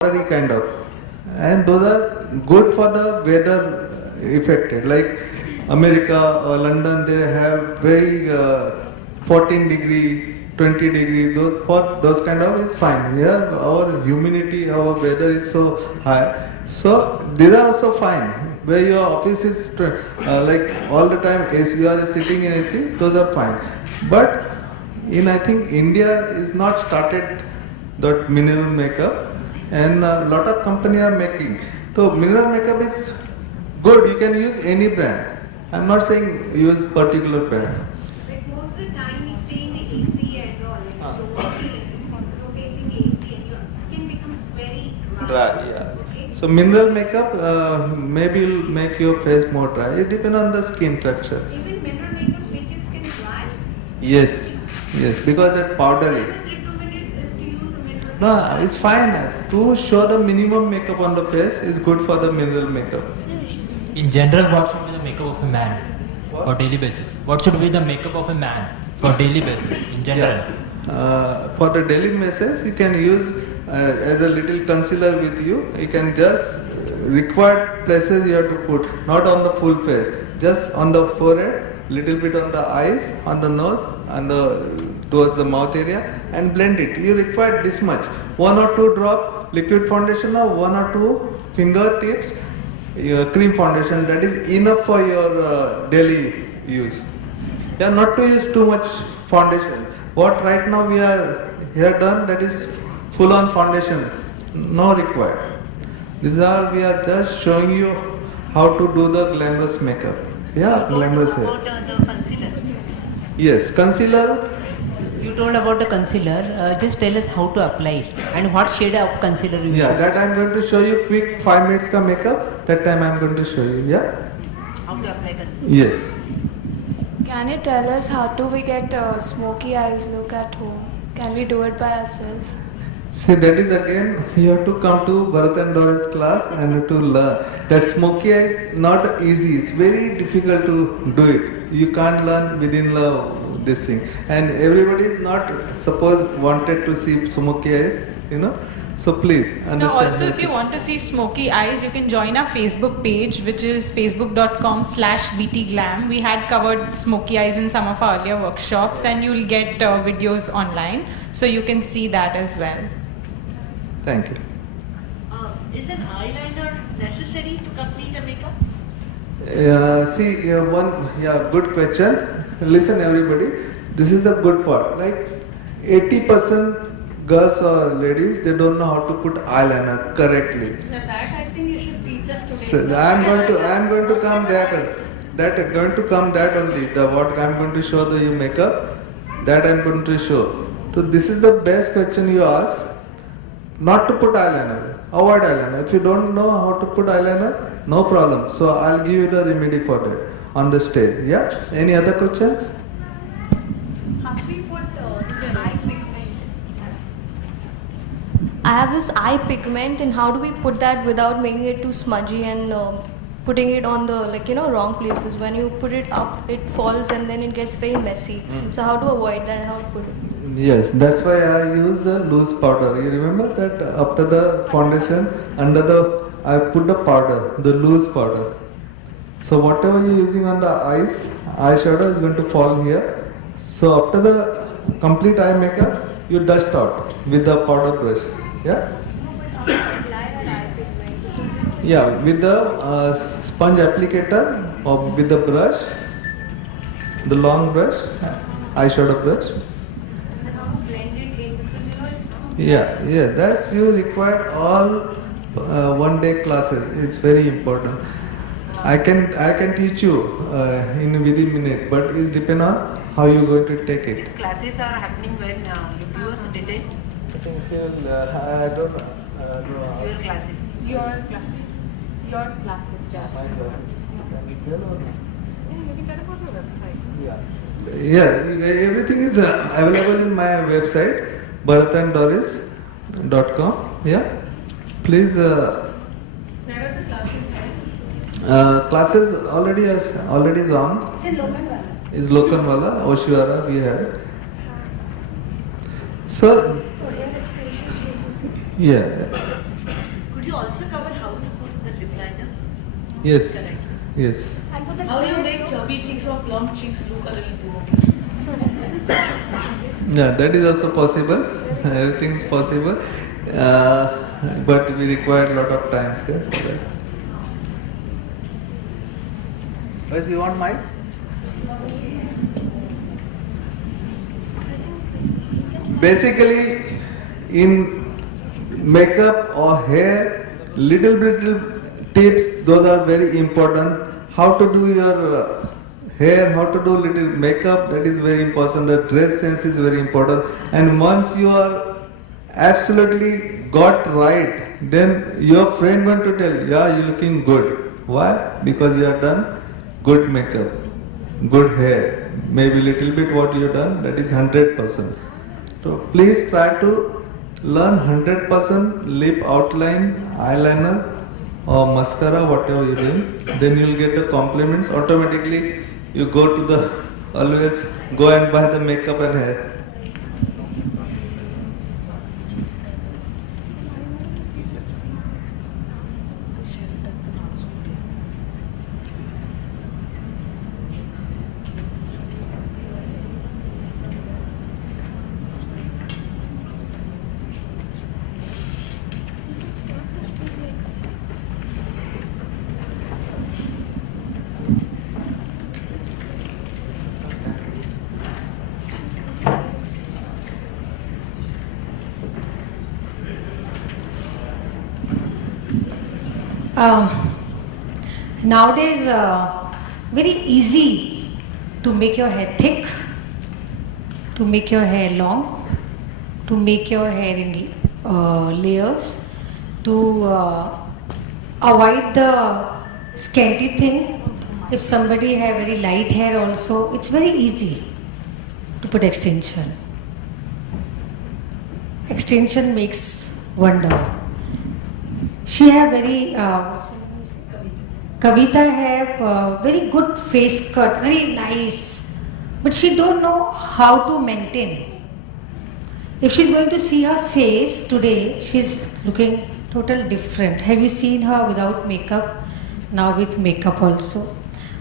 powdery kind of, and those are good for the weather affected. Like America or London, they have very 14 degree, 20 degree. Those for those kind of is fine. Yeah, our humidity, our weather is so high. So these are also fine. Where your office is like all the time AC, you are sitting in AC, those are fine. But in I think India is not started that mineral makeup, and a lot of companies are making. So mineral makeup is good. You can use any brand. I'm not saying use particular brand. Like most of the time we stay in the AC and all, like so facing AC and so skin becomes very Dry, yeah. Okay. So mineral makeup maybe will make your face more dry. It depends on the skin texture. Even mineral makeup make your skin dry. Yes, yes, because that powdery. It is recommended to use a mineral No, makeup. it's fine. To show the minimum makeup on the face is good for the mineral makeup. In general, what should be the makeup of a man for daily basis? What should be the makeup of a man for daily basis in general? For the daily basis, you can use as a little concealer with you. You can just required places you have to put, not on the full face, just on the forehead, little bit on the eyes, on the nose, and towards the mouth area, and blend it. You require this much, 1 or 2 drop liquid foundation or 1 or 2 fingertips your cream foundation. That is enough for your daily use. Yeah, not to use too much foundation. What right now we are here done, that is full on foundation, no required. These are, we are just showing you how to do the glamorous makeup. Yeah, glamorous hair. About the concealer. Yes, concealer. You told about the concealer. Just tell us how to apply it and what shade of concealer you Yeah, should that I am going to show you quick 5 minutes ka makeup. That time I am going to show you. Yeah. how to apply concealer. Yes. Can you tell us how do we get smoky eyes look at home? Can we do it by ourselves? See, that is again, you have to come to Bharat and Doris class and to learn. That smoky eye is not easy, it's very difficult to do it. You can't learn within this thing. And everybody is not suppose wanted to see smoky eyes, you know. So please understand. No, also this. if you want to see smoky eyes, you can join our Facebook page, which is facebook.com/btglam. We had covered smoky eyes in some of our earlier workshops, and you'll get videos online, so you can see that as well. Thank you. Is an eyeliner necessary to complete a makeup? Good question. Listen, everybody. This is the good part. Like 80% girls or ladies, they don't know how to put eyeliner correctly. That I think you should teach us today. So I'm going to come that only. What I'm going to show you makeup, that I'm going to show. So this is the best question you ask. Not to put eyeliner. Avoid eyeliner. If you don't know how to put eyeliner, no problem. So I'll give you the remedy for that on the stage. Yeah. Any other questions? How do we put this eye pigment? I have this eye pigment, and how do we put that without making it too smudgy and putting it on the wrong places? When you put it up, it falls and then it gets very messy. So how to avoid that? How to put it? Yes, that's why I use a loose powder. You remember that after the foundation, I put the powder, the loose powder. So whatever you're using on the eyes, eyeshadow is going to fall here. So after the complete eye makeup, you dust out with the powder brush. Yeah? Yeah, with the sponge applicator or with the brush, the long brush, eyeshadow brush. Yeah, that's you require all one day classes. It's very important. I can teach you in within minute, but it depends on how you going to take it. These classes are happening when you give us detail. I don't know. Your classes. Your classes. Yeah. My classes. Can you tell or not? You can tell about your website. Yeah, everything is available in my website, bharatanddoris.com. Yeah, please. Where are the classes? Classes already is on. It's in Lokanwala. Is Lokanwala, Oshiwara we have. So Korean inspiration she is using. yeah, Yes. Correct. Yes. And for the How do you girl- make chubby cheeks or plump cheeks look a little too? Yeah, that is also possible. Everything is possible. But we require a lot of time here for that. Guys, you want mic? Basically, in makeup or hair, little tips, those are very important. How to do your hair, how to do little makeup, that is very important. The dress sense is very important. And once you are absolutely got right, then your friend going to tell, yeah, you're looking good. Why? Because you have done good makeup, good hair. Maybe little bit what you have done, that is 100%. So please try to learn 100% lip outline, eyeliner or mascara, whatever you're doing. Then you'll get the compliments. Automatically you go to the, always go and buy the makeup and hair. Nowadays, very easy to make your hair thick, to make your hair long, to make your hair in layers, to avoid the scanty thing. If somebody have very light hair also, it's very easy to put extension. Extension makes wonder. She have very Kavita have very good face cut, very nice, but she don't know how to maintain. If she's going to see her face today, she's looking totally different. Have you seen her without makeup? Now with makeup also.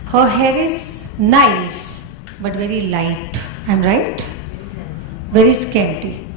Her hair is nice, but very light. I'm right? Very scanty.